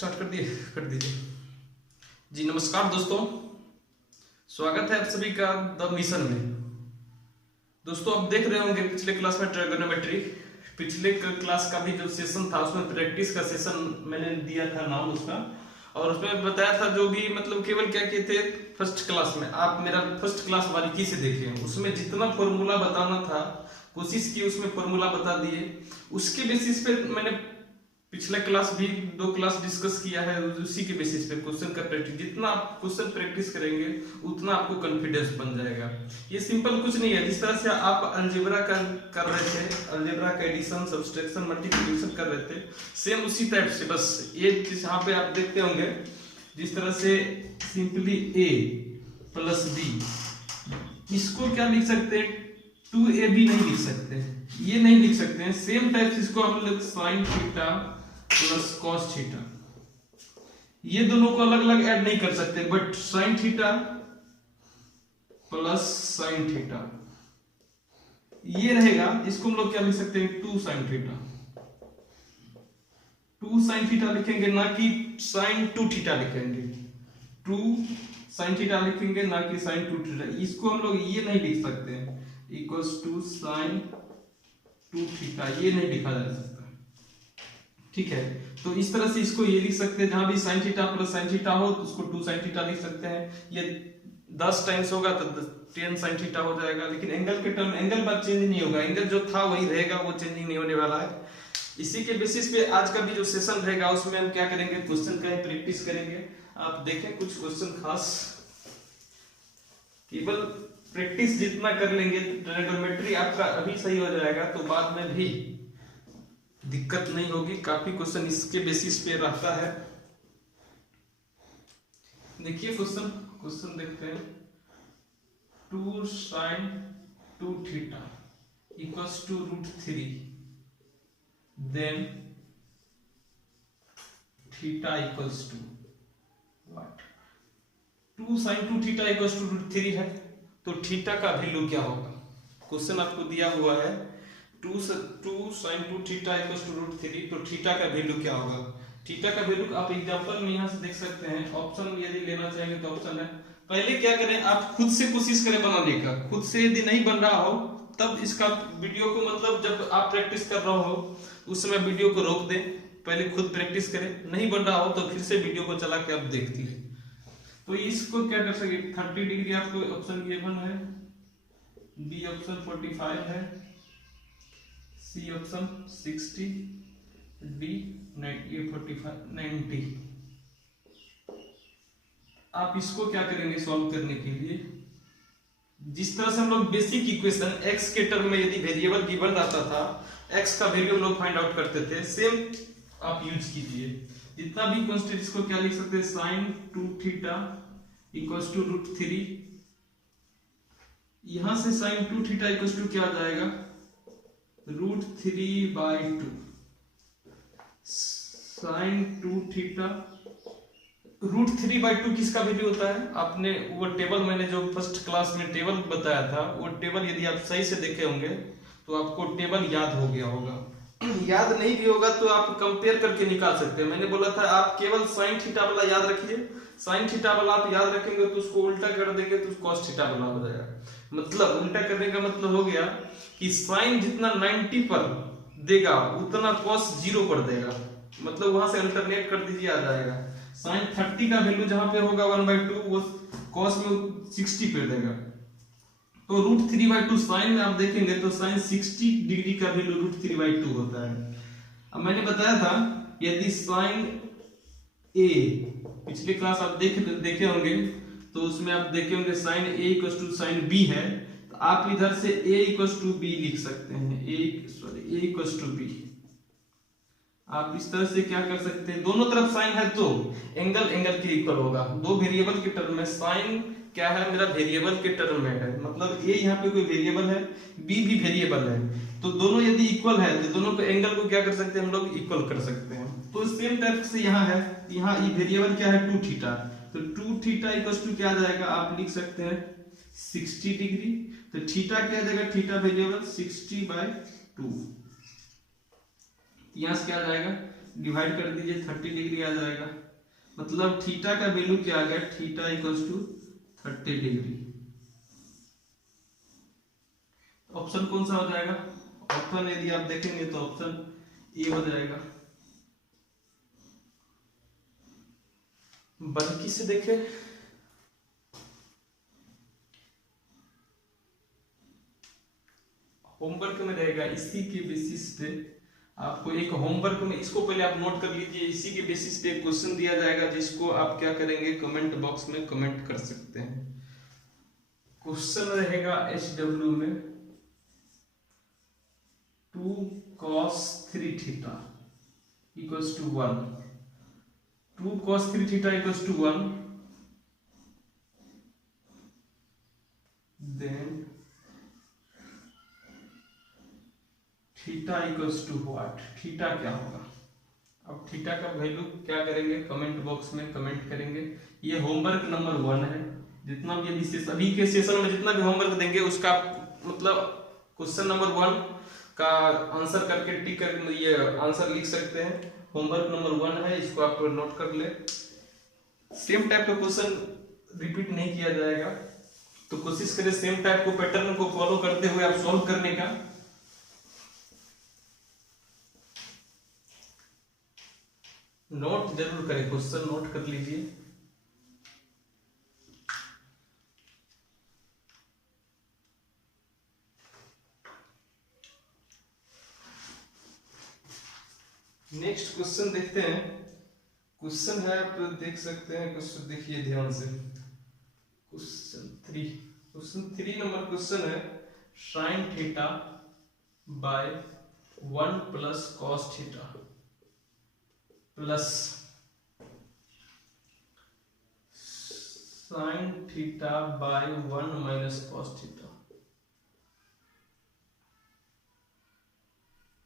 Start कर दीजिए जी। नमस्कार दोस्तों, स्वागत है आप सभी का द मिशन में। दोस्तों आप देख रहे होंगे पिछले क्लास में ट्रिगोनोमेट्री, पिछले क्लास का भी जो सेशन था उसमें प्रैक्टिस का सेशन मैंने दिया था नाम उसका, और उसमें बताया था जो भी मतलब केवल क्या किए थे फर्स्ट क्लास में। आप मेरा फर्स्ट क्लास बारीकी से देखें, उसमें जितना फॉर्मूला बताना था कोशिश की उसमें फॉर्मूला बता दिए। उसके बेसिस पे मैंने पिछला क्लास भी 2 क्लास डिस्कस किया है, उसी के बेसिस पे क्वेश्चन का प्रैक्टिस, जितना आप क्वेश्चन प्रैक्टिस करेंगे उतना आपको कॉन्फिडेंस बन जाएगा। ये सिंपल कुछ नहीं है, जिस तरह से आप अलजेब्रा कर रहे थे, अलजेब्रा का एडिशन सब्सट्रैक्शन मल्टीप्लिकेशन कर रहे थे, सेम उसी टाइप से। बस ये यहाँ पे आप देखते होंगे जिस तरह से सिंपली a प्लस b, इसको क्या लिख सकते हैं 2ab नहीं लिख सकते, ये नहीं लिख सकते हैं। सेम टाइप से इसको हम लोग sine theta plus cos theta, ये दोनों को अलग अलग ऐड नहीं कर सकते, but sine theta plus sine theta ये रहेगा, इसको हम लोग क्या लिख सकते हैं 2 साइन थीटा। 2 साइन थीटा लिखेंगे ना कि साइन 2 थीटा लिखेंगे, 2 साइन थीटा लिखेंगे ना कि साइन 2 थीटा। इसको हम लोग ये नहीं लिख सकते हैं इक्वल्स टू साइन 2 थीटा, ये नहीं लिखा जा सकता, ठीक है। तो इस तरह से इसको ये लिख सकते हैं, जहां भी sine theta plus sine theta हो तो उसको 2 साइन थीटा लिख सकते हैं। ये 10 टाइम्स होगा तो 10 साइन थीटा हो जाएगा, लेकिन एंगल के टर्म एंगल बात चेंज नहीं होगा, एंगल जो था वही रहेगा, वो चेंजिंग नहीं होने वाला है। इसी के बेसिस पे आज का भी जो सेशन रहेगा उसमें हम क्या करेंगे, क्वेश्चन का ही प्रैक्टिस करेंगे। आप देखें कुछ क्वेश्चन खास, केवल प्रैक्टिस जितना कर लेंगे ट्रिगोनोमेट्री आपका अभी सही हो जाएगा, तो बाद में भी दिक्कत नहीं होगी। काफी क्वेश्चन इसके बेसिस पे रहता है। देखिए क्वेश्चन देखते हैं, 2 sine 2 theta equals to √3, then theta equals to what. 2 sine 2 theta equals to √3 है, तो थीटा का वैल्यू क्या होगा। क्वेश्चन आपको दिया हुआ है 2 साइन 2 थीटा इक्वल्स टू √3, तो थीटा का वैल्यू क्या होगा। थीटा का वैल्यू आप एग्जांपल में यहां से देख सकते हैं, ऑप्शन यदि लेना चाहेंगे तो ऑप्शन है। पहले क्या करें, आप खुद से कोशिश करें बनाने का, खुद से यदि नहीं बन रहा हो तब इसका वीडियो को मतलब जब आप प्रैक्टिस कर रहे हो उस समय वीडियो को रोक दें, पहले खुद प्रैक्टिस करें। नहीं बन रहा हो तो फिर से वीडियो को चला के आप देखती है। तो इसको क्या कर सकते, 30 डिग्री आपको ऑप्शन गिवन है, बी ऑप्शन 45 है, सी ऑप्शन 60, डी 45 90। आप इसको क्या करेंगे सॉल्व करने के लिए, जिस तरह से हम लोग बेसिक इक्वेशन x के टर्म में यदि वेरिएबल गिवन आता था, x का वैल्यू हम लोग फाइंड आउट करते थे, सेम आप यूज कीजिए। जितना भी कांस्टेंट, इसको क्या लिख सकते हैं साइन 2 थीटा इक्वल्स टू √3, यहां से साइन 2 थीटा इक्वल्स टू क्या आ जाएगा √3/2, साइन 2 थीटा। √3/2 किसका वैल्यू होता है, आपने वो टेबल मैंने जो फर्स्ट क्लास में टेबल बताया था, वो टेबल यदि आप सही से देखे होंगे तो आपको टेबल याद हो गया होगा। याद नहीं भी होगा तो आप कंपेयर करके निकाल सकते हैं। मैंने बोला था आप केवल साइन थीटा वाला याद रखिए, साइन थीटा वाला आप याद रखेंगे तो उसको उल्टा कर देंगे तो कॉस थीटा वाला हो जाएगा। मतलब उल्टा करने का मतलब हो गया कि साइन जितना 90 पर देगा उतना कॉस 0 पर देगा, मतलब वहां से अल्टरनेट कर दीजिए, आ जाएगा। साइन 30 का वैल्यू जहां पे होगा 1/2 वो कॉस में 60 पे देगा, तो √3/2 साइन में आप देखेंगे तो साइन 60 डिग्री का वैल्यू √3/2 होता है। अब मैंने बताया था यदि साइन a, पिछली क्लास आप देखे होंगे तो उसमें आप देखे होंगे sine a equals to sine b है, तो आप इधर से a इक्वल्स टू b लिख सकते हैं, a इक्वल्स टू b। आप इस तरह से क्या कर सकते हैं, दोनों तरफ साइन है तो एंगल के इक्वल होगा। दो वेरिएबल के टर्म में साइन क्या है मेरा वेरिएबल के टर्म में है, मतलब a यहाँ पे कोई वेरिएबल है, b भी वेरिएबल है, तो दोनों यदि इक्वल है तो दोनों को एंगल को क्या कर सकते हैं हम लोग इक्वल कर सकते हैं। तो सेम टाइप से यहाँ है, यहाँ ये वेरिएबल क्या है 2 थीटा, तो 2 थीटा इक्वल्स टू क्या आ जाएगा, आप लिख सकते हैं 60 डिग्री। तो थीटा क्या आ जाएगा, थीटा वेरिएबल 60/2, यहां से क्या आ जाएगा डिवाइड कर दीजिए 30 डिग्री आ जाएगा। मतलब थीटा का वैल्यू क्या आ गया, theta equals to 30 degree. Option कौन सा हो जाएगा, ऑप्शन यदि आप देखेंगे तो ऑप्शन ए हो जाएगा। बाकी से देखें, होमवर्क में रहेगा, इसी के बेसिस पे आपको एक होमवर्क में, इसको पहले आप नोट कर लीजिए, इसी के बेसिस पे क्वेश्चन दिया जाएगा जिसको आप क्या करेंगे, कमेंट बॉक्स में कमेंट कर सकते हैं। क्वेश्चन रहेगा SW में 2 cos 3 theta equals to 1, 2 cos 3 theta equals to 1, then theta equals to what, theta क्या होगा। अब थीटा का वैल्यू क्या करेंगे, कमेंट बॉक्स में कमेंट करेंगे। ये होमवर्क नंबर 1 है। जितना भी अभी के सेशन में जितना भी होमवर्क देंगे उसका मतलब क्वेश्चन नंबर 1 का आंसर करके टिक करके ये आंसर लिख सकते हैं। होमवर्क नंबर 1 है, इसको आप नोट कर ले। सेम टाइप का क्वेश्चन रिपीट नहीं किया जाएगा, तो कोशिश करें सेम टाइप को पैटर्न को फॉलो करते हुए आप सॉल्व करने का। नोट जरूर करें, क्वेश्चन नोट कर लीजिए। नेक्स्ट क्वेश्चन देखते हैं। क्वेश्चन है, आप देख सकते हैं, क्वेश्चन देखिए ध्यान से। क्वेश्चन 3 नंबर क्वेश्चन है, sine theta by 1 plus cos theta plus sine theta by 1 minus cos theta.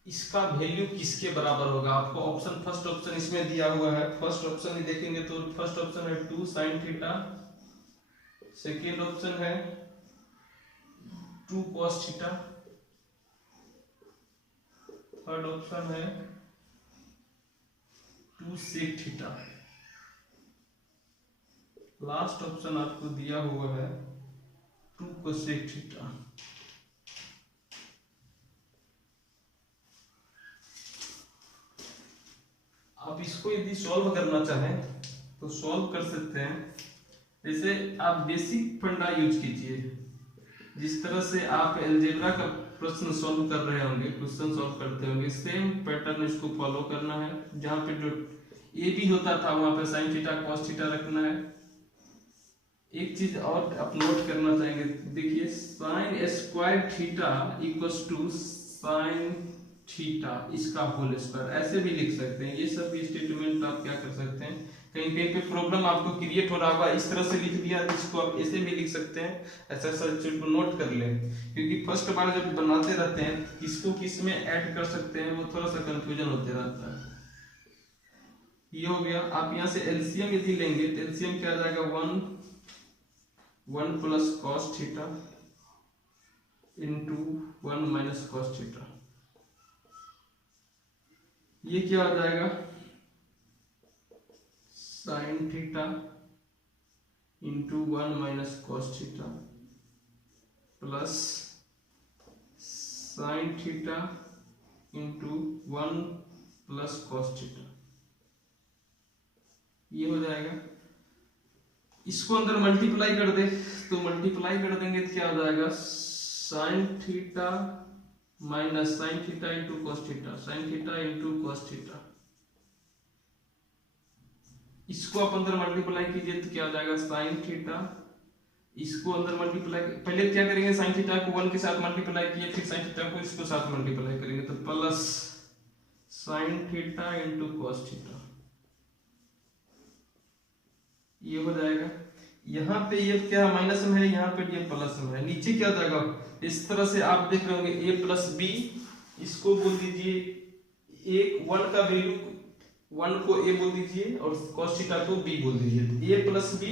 इसका वैल्यू किसके बराबर होगा। आपको ऑप्शन, फर्स्ट ऑप्शन इसमें दिया हुआ है। फर्स्ट ऑप्शन ही देखेंगे तो फर्स्ट ऑप्शन है 2 साइन थीटा, सेकेंड ऑप्शन है 2 कॉस थीटा, थर्ड ऑप्शन है 2 सेक थीटा, लास्ट ऑप्शन आपको दिया हुआ है 2 कोसेक थीटा। आप इसको यदि सॉल्व करना चाहें तो सॉल्व कर सकते हैं। जैसे आप बेसिक फंडा यूज कीजिए, जिस तरह से आप अलजेब्रा का प्रश्न सॉल्व कर रहे होंगे, क्वेश्चन सॉल्व करते होंगे, सेम पैटर्न इसको फॉलो करना है। जहां पे जो ए बी होता था वहां पे साइन थीटा कॉस थीटा रखना है। एक चीज और आप नोट करना चाहेंगे, देखिए sine square theta equals to sine theta इसका होल स्क्वायर, ऐसे भी लिख सकते हैं। ये सब स्टेटमेंट आप क्या कर सकते हैं, कहीं कहीं पे प्रॉब्लम आपको क्रिएट हो रहा होगा, इस तरह से लिख दिया, इसको आप ऐसे भी लिख सकते हैं। ऐसा चीज को नोट कर लें, क्योंकि फर्स्ट बार जब बनाते रहते हैं किसको किस में ऐड कर सकते हैं वो थोड़ा सा कंफ्यूजन होते रहता है। ये हो गया। आप यहाँ से एलसीएम यदि लेंगे तो एलसीएम क्या आ जाएगा, 1 plus cos theta into 1 minus cos theta. ये क्या आ जाएगा, sine theta into 1 minus cos theta plus sine theta into 1 plus cos theta. ये हो जाएगा। इसको अंदर मल्टीप्लाई कर दे तो मल्टीप्लाई कर देंगे तो क्या हो जाएगा, sine theta minus sine theta into cos theta, sine theta into cos theta. इसको आप अंदर मल्टीप्लाई कीजिए तो क्या हो जाएगा, साइन थीटा, इसको अंदर मल्टीप्लाई, पहले क्या करेंगे साइन थीटा को 1 के साथ मल्टीप्लाई किए, फिर साइन थीटा को इसको साथ मल्टीप्लाई करेंगे तो plus sine theta into cos theta. ये हो जाएगा। यहाँ पे ये क्या माइनस में है, यहाँ पे ये प्लस में है, नीचे क्या हो जाएगा, इस तरह से आप देख रहे होंगे a प्लस बी, इसको बोल दीजिए एक 1 का वैल्यू 1 को a बोल दीजिए और cos थीटा को b बोल दीजिए, तो a प्लस b,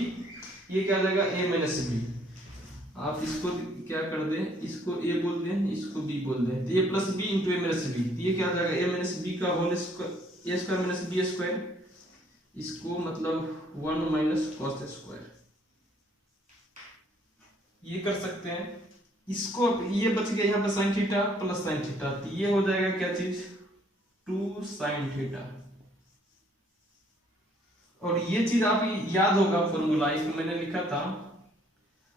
ये क्या आ जाएगा a माइनस b। आप इसको क्या कर दें, इसको a बोल दें, इसको b बोल दें, तो a plus b into a minus b, ये क्या आ जाएगा a माइनस b का होल स्क्वायर, ए स्क्वायर माइनस बी स्क्वायर, इसको मतलब 1 माइनस कॉस स्क्वायर, ये कर सकते हैं। इसको ये बच गया यहाँ पर sine theta plus sine theta, तो ये हो जाएगा क्या चीज 2 साइन थीटा। और ये चीज आप याद होगा फॉर्मूला, इसको मैंने लिखा था,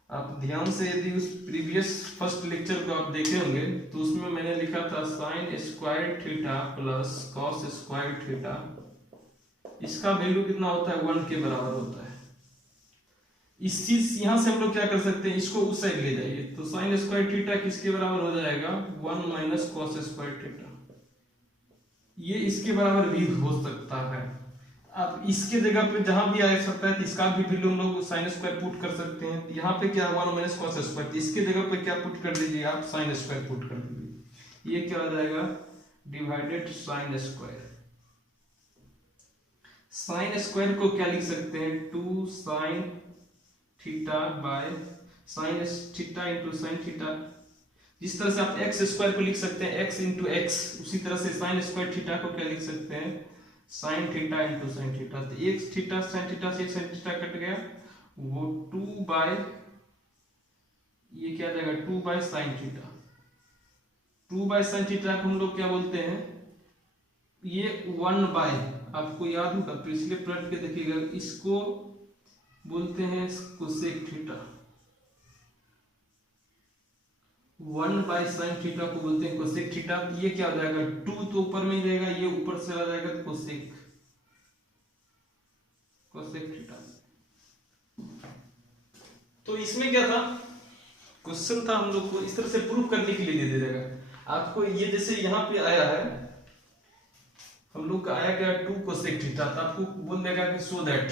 आप ध्यान से यदि उस प्रीवियस फर्स्ट लेक्चर को आप देखे होंगे तो उसमें मैंने लिखा था sine square theta plus cos square theta, इसका वैल्यू कितना होता है 1 के बराबर होता है। इस चीज यहां से हम लोग क्या कर सकते हैं, इसको उस साइड ले जाइए, तो साइन स्क्वायर थीटा किसके बराबर हो जाएगा 1 माइनस कॉस स्क्वायर थीटा, ये इसके बराबर भी हो सकता है। अब इसके जगह पे जहां भी आ सकता है तो इसका भी वैल्यू हम लोग साइन स्क्वायर पुट कर सकते हैं। यहाँ पे क्या 1 माइनस कॉस स्क्वायर, इसके जगह पे क्या पुट कर दीजिए आप साइन स्क्वायर पुट कर दीजिए, ये क्या हो जाएगा divided sine square. Sine square को क्या लिख सकते हैं 2 sine theta by sine theta into sine theta. जिस तरह से आप एक्स स्क्वायर को लिख सकते हैं x इंटू एक्स, उसी तरह से साइन स्क्वायर थीटा को क्या लिख सकते हैं sine theta into sine theta. तो एक थीटा साइन थीटा से एक साइन थीटा कट गया, वो 2 बाय ये क्या जाएगा 2 by sine theta. 2 by sine theta को हम लोग क्या बोलते हैं, ये 1 बाय, आपको याद होगा पिछले पलट के देखिएगा, इसको बोलते हैं cosec theta. 1 by sine theta को बोलते हैं कोसेक थीटा। ये क्या हो जाएगा 2 तो ऊपर में ही रहेगा, ये ऊपर से आ जाएगा कोसेक थीटा। तो इसमें क्या था, क्वेश्चन था हम लोग को इस तरह से प्रूफ करने के लिए दे देगा आपको। ये जैसे यहाँ पे आया है, हम लोग का आया क्या 2 कोसेक थीटा, तो आपको बोल देगा कि सो दैट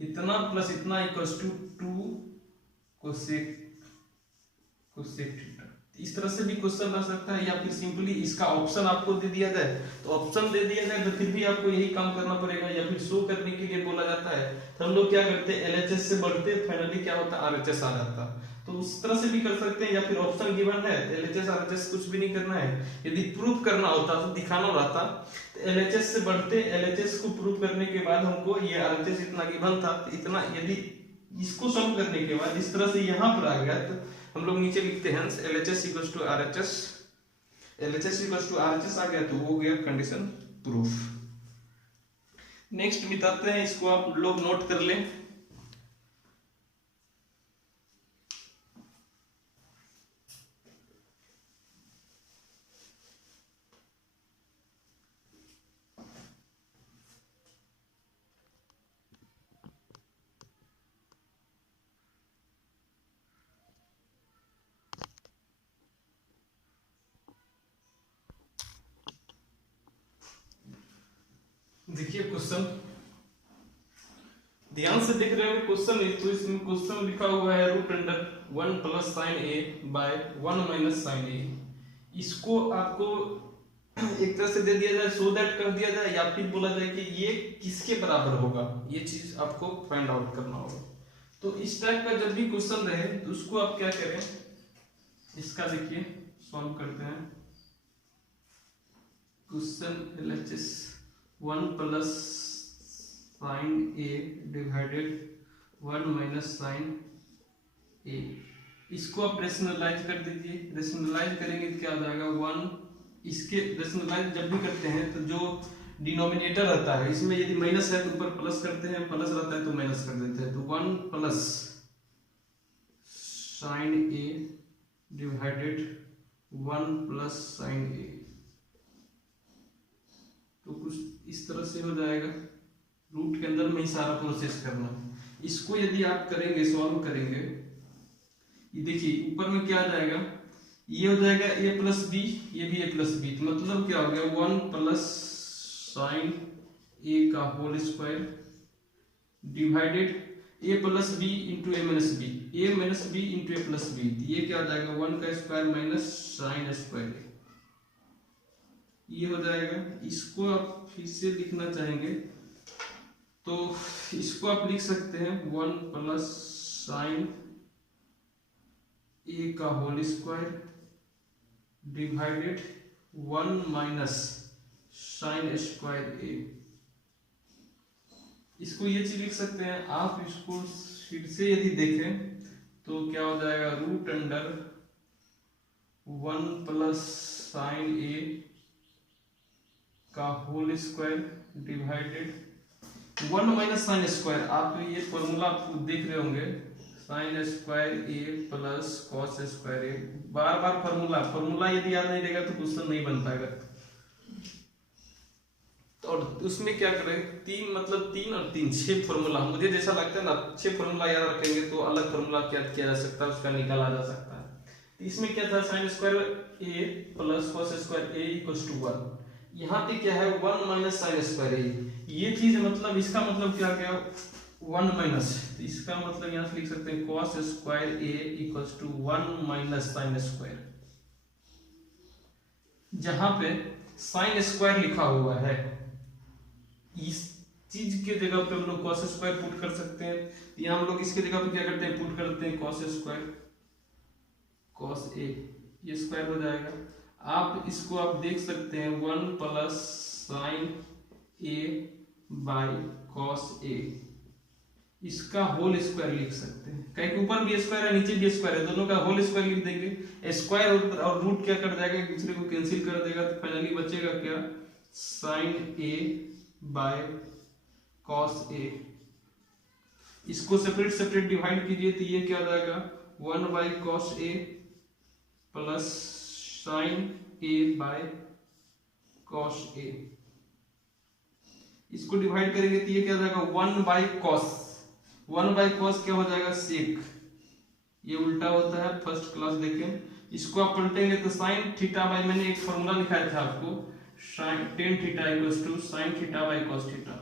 इतना प्लस इतना इक्वल्स टू 2 कोसेक थीटा। इस तरह से भी क्वेश्चन आ सकता है, या फिर सिंपली इसका ऑप्शन आपको दे दिया जाए, तो ऑप्शन दे दिया जाए तो फिर भी आपको यही काम करना पड़ेगा, या फिर शो करने के लिए बोला जाता है तो हम लोग क्या करते हैं एलएचएस से बढ़ते फाइनली क्या होता है आरएचएस आ जाता। तो उस तरह से भी कर सकते हैं, या फिर ऑप्शन गिवन है एलएचएस आरएचएस कुछ भी नहीं करना है। यदि प्रूफ करना होता तो दिखाना रहता तो एलएचएस से बढ़ते, एलएचएस को प्रूफ करने के बाद हमको ये आरएचएस इतना गिवन था तो इतना, यदि इसको सॉल्व करने के बाद इस तरह से यहाँ पर आ गया तो हम लोग नीचे लिखते हैं LHS equals to RHS, LHS equals to RHS आ गया तो हो गया कंडीशन प्रूफ। नेक्स्ट बताते हैं, इसको आप लोग नोट कर लें। देखिए क्वेश्चन ध्यान से देख रहे हो क्वेश्चन, तो इसमें क्वेश्चन लिखा हुआ है root under 1 plus sine A bye 1 minus sign ए। इसको आपको एक तरह से दे दिया जाए सो दैट कर दिया जाए, या फिर बोला जाए कि ये किसके बराबर होगा, ये चीज आपको फाइंड आउट करना होगा। तो इस टाइप का जब भी क्वेश्चन रहे तो उसको आप क्या करें, इसका देखिए सॉल्व करते हैं। क्वेश्चन LHS 1 प्लस साइन ए डिवाइडेड 1 माइनस साइन ए, इसको आप रेशनलाइज कर दीजिए। रेशनलाइज करेंगे तो क्या हो जाएगा 1, इसके रेशनलाइज जब भी करते हैं तो जो डिनोमिनेटर रहता है इसमें यदि माइनस है तो ऊपर प्लस करते हैं, प्लस रहता है तो माइनस कर देते हैं। तो 1 प्लस साइन ए डिवाइडेड 1 प्लस साइन ए, तो कुछ इस तरह से हो जाएगा। रूट के अंदर में ही सारा प्रोसेस करना है। इसको यदि आप करेंगे सॉल्व करेंगे, ये देखिए ऊपर में क्या आ जाएगा, ये हो जाएगा a प्लस बी, ये भी a प्लस बी, तो मतलब क्या हो गया 1 प्लस साइन ए का whole square divided a plus B into A minus B, A minus B into A plus B, ये क्या हो जाएगा 1 का स्क्वायर माइनस साइन स्क्वायर, ये हो जाएगा। इसको आप फिर से लिखना चाहेंगे तो इसको आप लिख सकते हैं 1 प्लस साइन ए का whole square divided 1 minus sine square A. इसको ये चीज लिख सकते हैं आप, इसको फिर से यदि देखें तो क्या हो जाएगा, root under 1 plus sine A का whole square divided 1 minus sine square. आप ये फॉर्मूला देख रहे होंगे, sine square A plus cos square A. बार बार फॉर्मूला यदि याद नहीं रहेगा तो क्वेश्चन नहीं बन पाएगा। और उसमें क्या करें, 3 मतलब 3 और 3 6 फॉर्मूला, मुझे जैसा लगता है ना 6 फॉर्मूला याद रखेंगे तो अलग फॉर्मूला क्या किया जा सकता है, उसका निकाला जा सकता है। इसमें क्या था, sine square A plus cos square A equals to 1। यहाँ पे क्या है 1 माइनस साइन स्क्वायर ए, ये चीज मतलब इसका मतलब क्या गया 1 माइनस, तो इसका मतलब यहाँ से लिख सकते हैं cos square A equals to 1 minus sine square. जहां पे साइन स्क्वायर लिखा हुआ है, इस चीज के जगह पे हम लोग कॉस स्क्वायर पुट कर सकते हैं। यहाँ हम लोग इसके जगह पे क्या करते हैं, पुट करते हैं कॉस स्क्वायर कॉस ए, ये स्क्वायर हो जाएगा। आप इसको आप देख सकते हैं 1 plus sine A by cos A, इसका होल स्क्वायर लिख सकते हैं। कहीं ऊपर भी स्क्वायर है नीचे भी स्क्वायर है, दोनों का होल स्क्वायर लिख देंगे। स्क्वायर और रूट क्या कर जाएगा, एक दूसरे को कैंसिल कर देगा, तो फाइनली बचेगा क्या, sign A by cos A. इसको सेपरेट डिवाइड कीजिए तो ये क्या हो जाएगा 1 by cos A plus sine A by cos A. इसको डिवाइड करेंगे तो ये क्या हो जाएगा 1 बाई कॉस, 1 बाई कॉस क्या हो जाएगा सेक, ये उल्टा होता है, फर्स्ट क्लास देखें। इसको आप पलटेंगे तो साइन थीटा बाई, मैंने एक फॉर्मूला लिखाया था आपको, sine tan theta equals to sine theta by cos theta.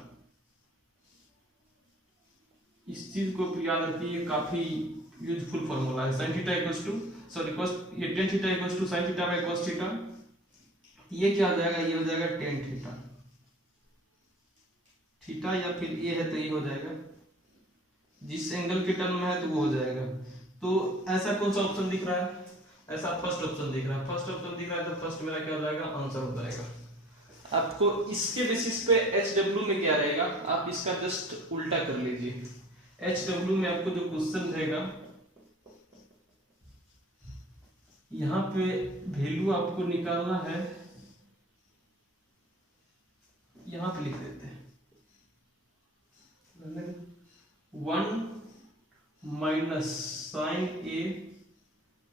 इस चीज को याद रखिए, काफी यूजफुल फॉर्मूला है। Sine theta equals to sorry cos, ये tan theta equals to sine theta by cos theta, ये क्या हो जाएगा, ये हो जाएगा टेन थीटा। थीटा या फिर ए है तो ये हो जाएगा, जिस एंगल के टर्म में है तो वो हो जाएगा। तो ऐसा कौन सा ऑप्शन दिख रहा है, ऐसा फर्स्ट ऑप्शन दिख रहा है। फर्स्ट ऑप्शन दिख रहा है तो फर्स्ट मेरा क्या हो जाएगा, आंसर हो जाएगा। आपको इसके बेसिस पे HW में क्या रहेगा, आप इसका जस्ट उल्टा कर लीजिए। HW में आपको जो क्वेश्चन रहेगा, यहाँ पे वैल्यू आपको निकालना है, यहाँ पे लिख देते हैं 1 माइनस साइन ए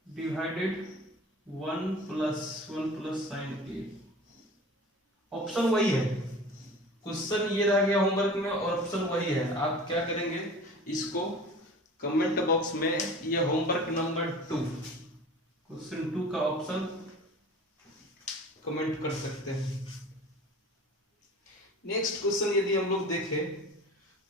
डिवाइडेड 1 प्लस साइन ए। ऑप्शन वही है, क्वेश्चन ये रह गया होमवर्क में और ऑप्शन वही है। आप क्या करेंगे, इसको कमेंट बॉक्स में ये होमवर्क नंबर 2 क्वेश्चन 2 का ऑप्शन कमेंट कर सकते हैं। नेक्स्ट क्वेश्चन यदि हम लोग देखें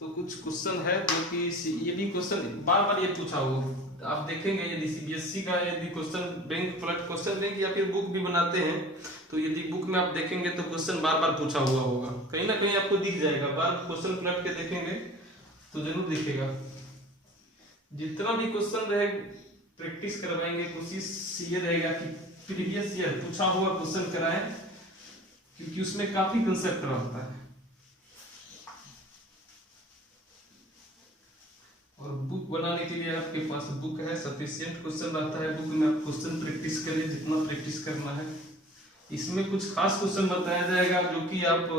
तो कुछ क्वेश्चन है जो कि ये भी क्वेश्चन बार बार ये पूछा हुआ, आप देखेंगे यदि CBSE का यदि question bank flood question bank या फिर बुक भी बनाते हैं तो यदि बुक में आप देखेंगे तो क्वेश्चन बार बार पूछा हुआ होगा, कहीं ना कहीं आपको दिख जाएगा। बार क्वेश्चन पलट के देखेंगे तो जरूर दिखेगा। जितना भी क्वेश्चन रहे प्रैक्टिस करवाएंगे, कोशिश ये रहेगा कि प्रीवियस ईयर पूछा हुआ क्वेश्चन कराएं, क्योंकि उसमें काफी कंसेप्ट रहता है। और बुक बनाने के लिए आपके पास बुक है, सफिशिएंट क्वेश्चन रहता है बुक में, आप क्वेश्चन प्रैक्टिस करें जितना प्रैक्टिस करना है। इसमें कुछ खास क्वेश्चन बताया जाएगा जो कि आप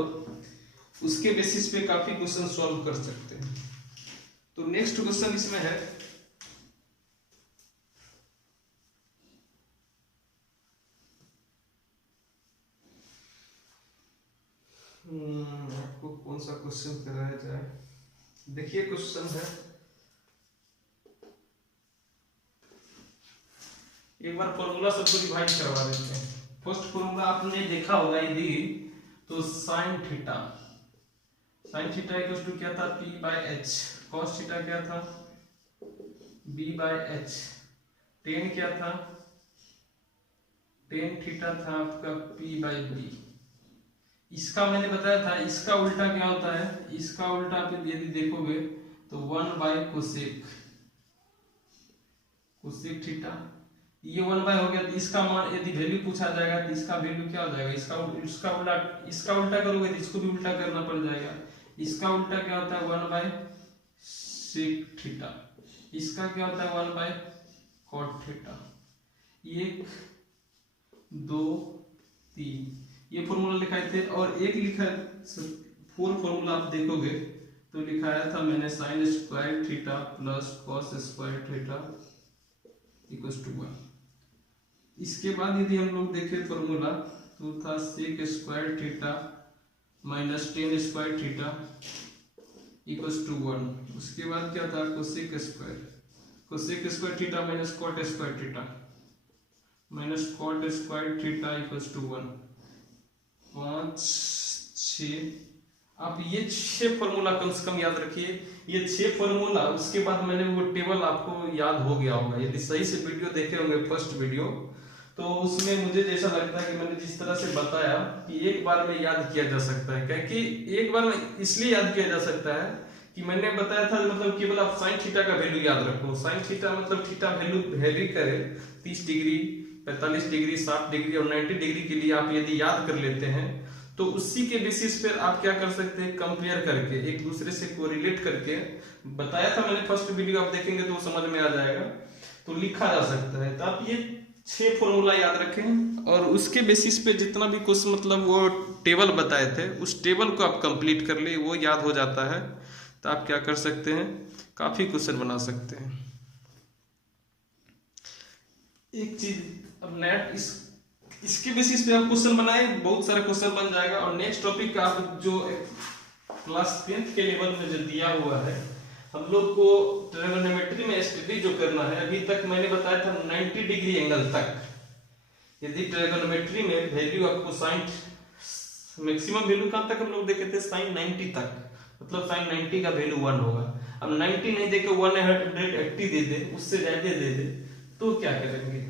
उसके बेसिस पे काफी क्वेश्चन सॉल्व कर सकते हैं। तो नेक्स्ट क्वेश्चन इसमें है, आपको कौन सा क्वेश्चन कराया जाए। देखिए क्वेश्चन है, एक बार फॉर्मूला सबको डिवाइड करवा देते हैं। फर्स्ट फॉर्मूला आपने देखा होगा यदि तो साइन थीटा इक्वल टू क्या था, P by H. Cos theta क्या था, B बाय एच। टेन क्या था, टेन थीटा था आपका P बाय बी। इसका मैंने बताया था, इसका उल्टा क्या होता है, इसका उल्टा आप यदि देखोगे तो 1 बाय कोसेक थीटा। ये 1 हो गया। तो इसका मान यदि वैल्यू पूछा जाएगा तो इसका वैल्यू क्या हो जाएगा, इसका उल्टा करोगे तो इसको भी उल्टा करना पड़ जाएगा। इसका उल्टा क्या होता है 1/sec थीटा, इसका क्या होता है 1/cot थीटा। 1 2 3 ये फॉर्मूला लिखाए थे, और एक लिखा 4 फॉर्मूला आप देखोगे तो लिखाया था मैंने sin square theta plus cos square theta equals to 1। इसके बाद यदि हम लोग देखें फॉर्मूला तो था sec square theta minus tan square theta equals to 1। उसके बाद क्या था cosec square theta minus cot square theta minus cot square theta equals to 1। 5 6 आप ये 6 फॉर्मूला कम से कम याद रखिए, ये 6 फॉर्मूला। उसके बाद मैंने वो टेबल आपको याद हो गया होगा यदि सही से वीडियो देखे होंगे फर्स्ट वीडियो, तो उसमें मुझे जैसा लगता है कि मैंने जिस तरह से बताया कि एक बार में याद किया जा सकता है। क्योंकि एक बार में इसलिए याद किया जा सकता है कि मैंने बताया था मतलब केवल आप साइन थीटा का वैल्यू याद रखो। साइन थीटा मतलब थीटा वैल्यू वेरी करे 30 डिग्री 45 डिग्री 60 डिग्री और 90 डिग्री के लिए आप यदि याद कर लेते हैं तो उसी के बेसिस पर आप क्या कर सकते हैं, कंपेयर करके एक दूसरे से कोरिलेट करके, बताया था मैंने फर्स्ट वीडियो, आप देखेंगे तो समझ में आ जाएगा, तो लिखा जा सकता है। तो आप ये 6 फॉर्मूला याद रखें और उसके बेसिस पे जितना भी कुछ मतलब वो टेबल बताए थे उस टेबल को आप कंप्लीट कर ले, वो याद हो जाता है तो आप क्या कर सकते हैं, काफी क्वेश्चन बना सकते हैं। एक चीज अब नेट इसके बेसिस पे आप क्वेश्चन बनाए, बहुत सारे क्वेश्चन बन जाएगा। और नेक्स्ट टॉपिक आप जो क्लास 10th के लेवल में जो दिया हुआ है हम लोग को ट्रिगोनोमेट्री में स्टडी जो करना है, अभी तक मैंने बताया था 90 डिग्री एंगल तक। यदि ट्रिगोनोमेट्री में वैल्यू आपको साइन मैक्सिमम वैल्यू कहां तक हम लोग देखे थे, साइन 90 तक, मतलब साइन 90 का वैल्यू 1 होगा। अब 90 नहीं देके 180 दे दे, उससे ज्यादा दे दे तो क्या करेंगे।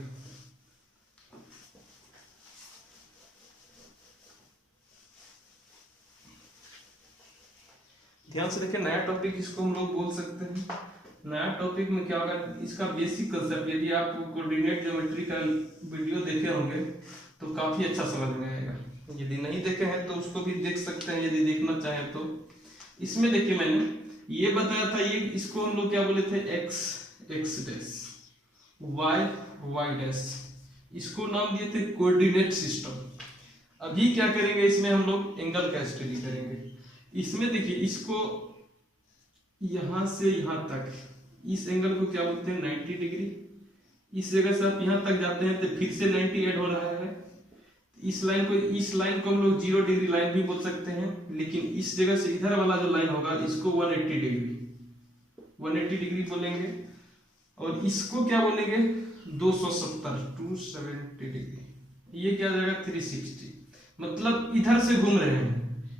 ध्यान से देखिए, नया टॉपिक इसको हम लोग बोल सकते हैं। नया टॉपिक में क्या होगा, इसका बेसिक कंसेप्ट यदि आप कोऑर्डिनेट ज्योमेट्री का वीडियो देखे होंगे तो काफी अच्छा समझ में आएगा। यदि नहीं देखे हैं तो उसको भी देख सकते हैं यदि देखना चाहें तो। इसमें देखिए मैंने ये बताया था, ये इसको हम लोग क्या बोले थे, एक्स डैश, वाई डैश, इसको नाम दिए थे कोऑर्डिनेट सिस्टम। अभी क्या करेंगे, इसमें हम लोग एंगल का स्टडी करेंगे। इसमें देखिए, इसको यहां से यहां तक, इस एंगल को क्या बोलते हैं 90 डिग्री। इस जगह से आप यहां तक जाते हैं तो फिर से 90 ऐड हो रहा है। इस लाइन को हम लोग 0 डिग्री लाइन भी बोल सकते हैं, लेकिन इस जगह से इधर वाला जो लाइन होगा इसको 180 डिग्री बोलेंगे। और इसको क्या बोलेंगे 270 डिग्री। ये क्या जाएगा 360, मतलब इधर से घूम रहे हैं,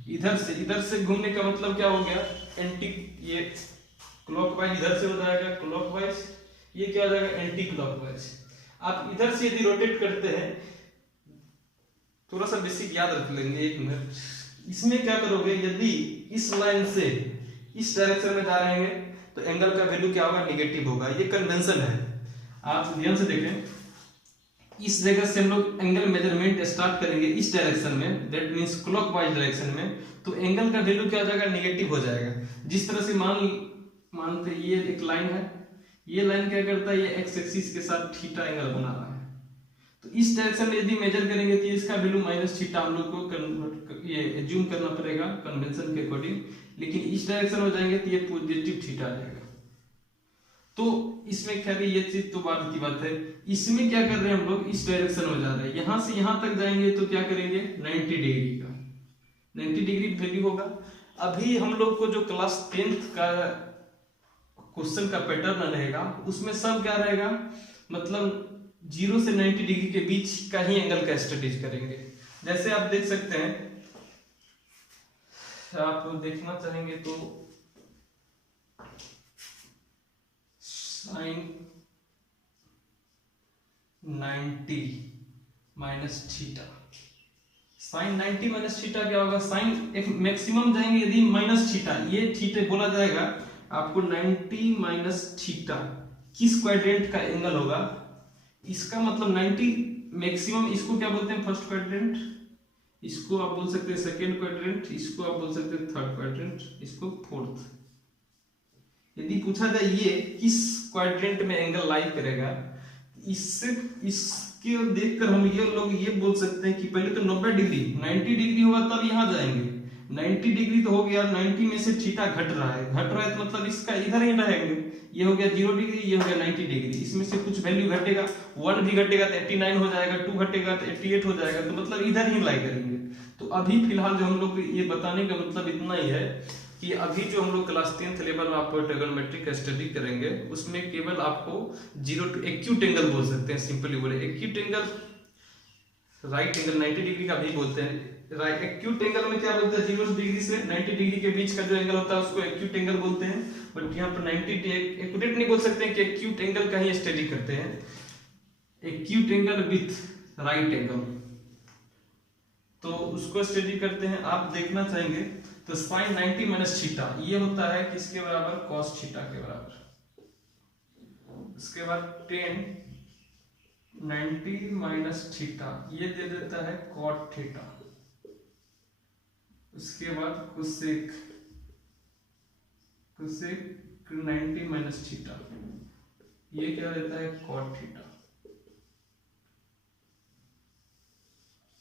इधर से घूमने का मतलब क्या हो गया, एंटी, ये क्लॉकवाइज इधर से हो जाएगा क्लॉकवाइज, ये क्या हो जाएगा एंटी क्लॉकवाइज। आप इधर से यदि रोटेट करते हैं, थोड़ा सा बेसिक याद रख लेंगे 1 मिनट। इसमें क्या करोगे, यदि इस लाइन से इस डायरेक्शन में जा रहे हैं तो एंगल का वैल्यू क्या होगा, निगेटिव होगा। ये कन्वेंशन है, आप ध्यान से देखें। इस जगह से हम लोग एंगल मेजरमेंट स्टार्ट करेंगे इस डायरेक्शन में, दैट मींस क्लॉकवाइज डायरेक्शन में, तो एंगल का वैल्यू क्या हो जाएगा, नेगेटिव हो जाएगा। जिस तरह से मानते ये एक लाइन है, ये लाइन क्या करता है, ये एक्स एक्सिस के साथ थीटा एंगल बना रहा है। तो इस डायरेक्शन में यदि मेजर करेंगे तो इसका वैल्यू माइनस थीटा हम लोग को ये एज्यूम करना पड़ेगा कन्वेंशन के अकॉर्डिंग। लेकिन इस डायरेक्शन में जाएंगे तो ये पॉजिटिव थीटा आ जाएगा। तो इसमें खैर ये चीज तो बाद की बात है। इसमें क्या कर रहे हैं हम लोग, इस डायरेक्शन में जा रहे हैं, यहां से यहां तक जाएंगे तो क्या करेंगे 90 डिग्री का 90 डिग्री वैल्यू होगा। अभी हम लोग को जो क्लास 10th का क्वेश्चन का पैटर्न रहेगा उसमें सब क्या रहेगा, मतलब 0 से 90 डिग्री के बीच का ही एंगल का स्टडीज करेंगे। जैसे आप देख सकते हैं, आप देखना चाहेंगे तो sine 90 minus theta, sine 90 minus theta क्या होगा, साइन एक मैक्सिमम जाएंगे यदि माइनस थीटा, ये थीटा बोला जाएगा आपको 90 माइनस थीटा किस क्वाड्रेंट का एंगल होगा, इसका मतलब 90 मैक्सिमम, इसको क्या बोलते हैं फर्स्ट क्वाड्रेंट, इसको आप बोल सकते हैं सेकेंड क्वाड्रेंट, इसको आप बोल सकते हैं थर्ड क्वाड्रेंट, इसको फोर्थ। यदि पूछा जाए ये किस क्वाड्रेंट में एंगल लाई करेगा, इससे इसके देखकर हम ये लोग ये बोल सकते हैं कि पहले तो 90 डिग्री 90 डिग्री होगा तब यहाँ जाएंगे। 90 डिग्री तो हो गया, 90 में से थीटा घट रहा है तो मतलब इसका इधर ही रहेंगे। ये हो गया 0 डिग्री, ये हो गया 90 डिग्री, इसमें से कुछ वैल्यू घटेगा, 1 भी घटेगा तो 89 हो जाएगा, 2 घटेगा तो 88 हो जाएगा, तो मतलब इधर ही लाई करेंगे। तो अभी फिलहाल जो हम लोग ये बताने का मतलब इतना ही है कि अभी जो हम लोग क्लास 10th लेवल में आपको ट्रिगोनोमेट्रिक स्टडी करेंगे उसमें केवल आपको 0 to एक्यूट एंगल बोल सकते हैं, सिंपली बोले acute angle, right angle 90 degree का भी बोलते हैं। राइट एक्यूट एंगल में क्या बोलते हैं, 0 डिग्री से 90 डिग्री के बीच का जो एंगल होता है उसको एक्यूट एंगल बोलते हैं। बट यहाँ पर 90 एक्यूरेट नहीं बोल सकते हैं कि एक्यूट एंगल का ही स्टडी करते हैं, acute angle with right angle, तो उसको स्टडी करते हैं। आप देखना चाहेंगे तो साइन 90 माइनस थीटा ये होता है किसके बराबर, कॉस थीटा के बराबर। उसके बाद tan 90 माइनस थीटा ये दे देता है कॉट थीटा। उसके बाद कोसेक 90 माइनस थीटा ये क्या देता है, कॉट थीटा।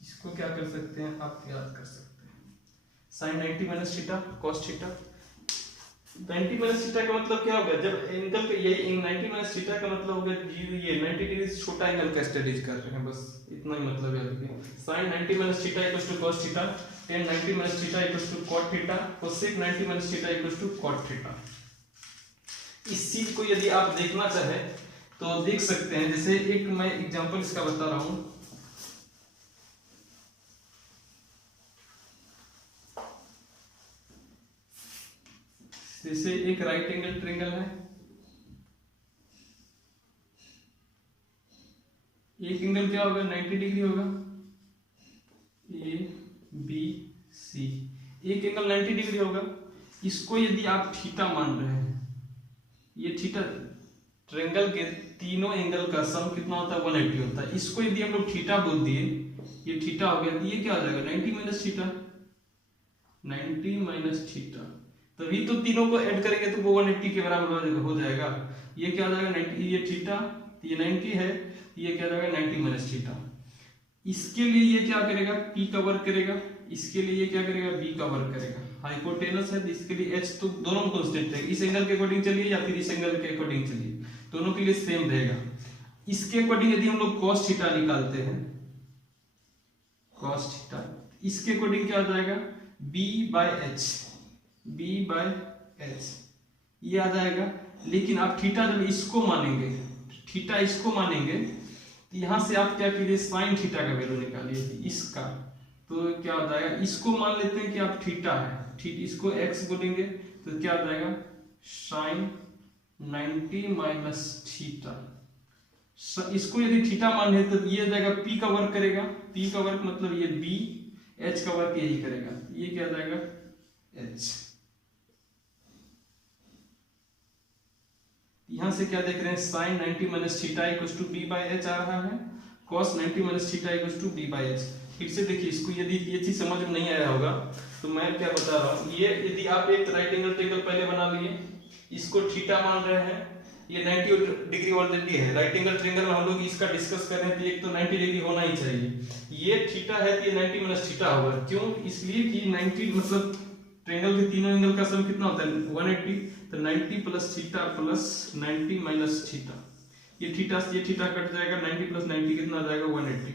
इसको क्या कर सकते हैं, आप याद कर सकते हैं, sine 90 minus theta cos theta. 90 minus theta का मतलब क्या हो गया, जब एंगल पे यही 90 माइनस थीटा का मतलब हो गया ये 90 डिग्री से छोटा एंगल का स्टडीज कर रहे हैं, बस इतना ही मतलब याद रखिए। Sine 90 minus theta equals to cos theta, tan 90 minus theta equals to cot theta, cosec 90 minus theta equals to cot theta. इस चीज को यदि आप देखना चाहे तो देख सकते हैं, जैसे एक मैं एग्जांपल इसका बता रहा हूं। जैसे एक राइट एंगल ट्रायंगल है, एक एंगल क्या होगा 90 डिग्री होगा, ए बी सी, एक एंगल 90 डिग्री होगा। इसको यदि आप थीटा मान रहे हैं, ये थीटा ट्रायंगल के तीनों एंगल का सम कितना होता है 180 होता है। इसको यदि हम लोग थीटा बोल दिए, ये थीटा हो गया, तो ये क्या हो जाएगा 90 माइनस थीटा, 90 माइनस थीटा, तभी तो तीनों को ऐड करेंगे तो वो 180 के बराबर हो जाएगा। ये क्या हो जाएगा 90, ये थीटा, ये 90 है, ये क्या हो जाएगा 90 माइनस थीटा। इसके लिए ये क्या करेगा, P का वर्क करेगा, इसके लिए ये क्या करेगा, B का वर्क करेगा। हाइपोटेनस है तो इसके लिए H तो दोनों कांस्टेंट है, इस एंगल के अकॉर्डिंग चलिए या फिर इस एंगल के अकॉर्डिंग चलिए, दोनों के लिए सेम रहेगा। इसके अकॉर्डिंग यदि हम लोग cos थीटा निकालते हैं, cos थीटा, इसके अकॉर्डिंग क्या हो जाएगा B by H ये आ जाएगा। लेकिन आप थीटा जब इसको मानेंगे, थीटा इसको मानेंगे तो यहां से आप क्या कीजिए, साइन थीटा का वैल्यू निकालिए इसका, तो क्या हो जाएगा, इसको मान लेते हैं कि आप थीटा है, ठीक, इसको x बोलेंगे तो क्या हो जाएगा साइन 90 माइनस थीटा। इसको यदि थीटा मान ले तो ये जाएगा P का वर्क करेगा, P का वर्क मतलब ये B, H का वर्क यही करेगा, ये क्या जाएगा H। यहां से क्या देख रहे हैं, sine 90 minus theta equals to B by H आ रहा है, cos 90 minus theta equals to B by H. फिर से देखिए, इसको यदि ये चीज समझ में नहीं आया होगा तो मैं क्या बता रहा हूँ, ये यदि आप एक राइट एंगल ट्रायंगल पहले बना लिए, इसको थीटा मान रहे हैं, ये 90 डिग्री ऑलरेडी है। राइट एंगल ट्रायंगल में हम लोग इसका डिस्कस कर रहे हैं तो एक तो 90 डिग्री होना ही चाहिए। ये थीटा है तो ये 90 माइनस थीटा होगा, क्यों, इसलिए कि 90 मतलब ट्रायंगल के तीनों एंगल का सम कितना होता है 180, तो 90 plus theta plus 90 minus theta, ये थीटा से ये थीटा कट जाएगा, 90 प्लस 90 कितना आ जाएगा 180।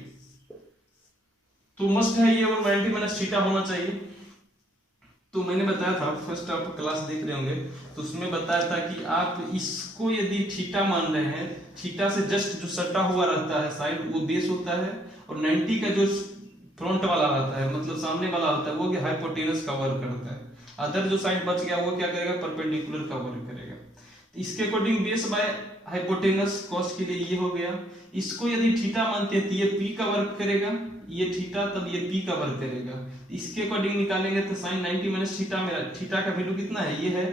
तो मस्ट है ये, और 90 माइनस थीटा होना चाहिए। तो मैंने बताया था, फर्स्ट आप क्लास देख रहे होंगे तो उसमें बताया था कि आप इसको यदि थीटा मान रहे हैं, थीटा से जस्ट जो सटा हुआ रहता है साइड वो बेस होता है, और 90 का जो फ्रंट वाला रहता है मतलब सामने वाला होता है वो हाइपोटेनस का वर्क करता है। अदर जो साइड बच गया वो क्या करेगा, परपेंडिकुलर का वर्क करेगा। तो इसके according base by hypotenuse cos के लिए ये हो गया। इसको यदि थीटा मानते हैं तो ये P का वर्क करेगा, ये थीटा तब ये P का वर्क करेगा। इसके अकॉर्डिंग निकालेंगे तो साइन 90 माइनस थीटा में थीटा का वैल्यू कितना है, ये है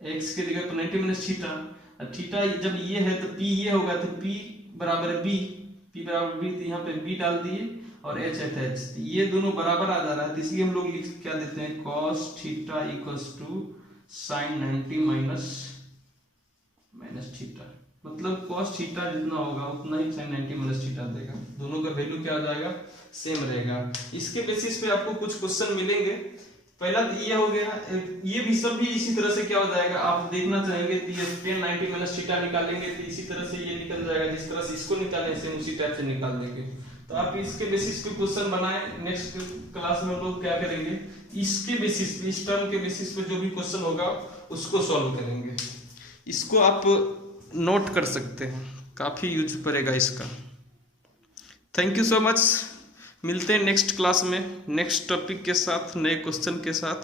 x के जगह पर 90 माइनस थीटा, थीटा जब ये है तो P ये होगा तो P बराबर बी, पी बराबर बी, तो यहाँ पे बी डाल दिए और एच एट एच, ये दोनों बराबर आ जा रहा है, तो इसलिए हम लोग लिख क्या देते हैं, cos theta equals to sin 90 minus theta, मतलब cos थीटा जितना होगा उतना ही sin 90 माइनस थीटा देगा, दोनों का वैल्यू क्या हो जाएगा, सेम रहेगा। इसके बेसिस पे आपको कुछ क्वेश्चन मिलेंगे। पहला तो ये हो गया, ये भी सब भी इसी तरह से क्या हो जाएगा, आप देखना चाहेंगे तो ये tan 90 माइनस थीटा निकालेंगे तो इसी तरह से ये निकल जाएगा, जिस तरह से इसको निकालें सेम उसी टाइप से निकाल देंगे। तो आप इसके बेसिस पे क्वेश्चन बनाएं, नेक्स्ट क्लास में हम लोग क्या करेंगे, इसके बेसिस पे, इस टर्म के बेसिस पे जो भी क्वेश्चन होगा उसको सॉल्व करेंगे। इसको आप नोट कर सकते हैं, काफी यूज पड़ेगा इसका। थैंक यू सो मच, मिलते हैं नेक्स्ट क्लास में नेक्स्ट टॉपिक के साथ, नए क्वेश्चन के साथ।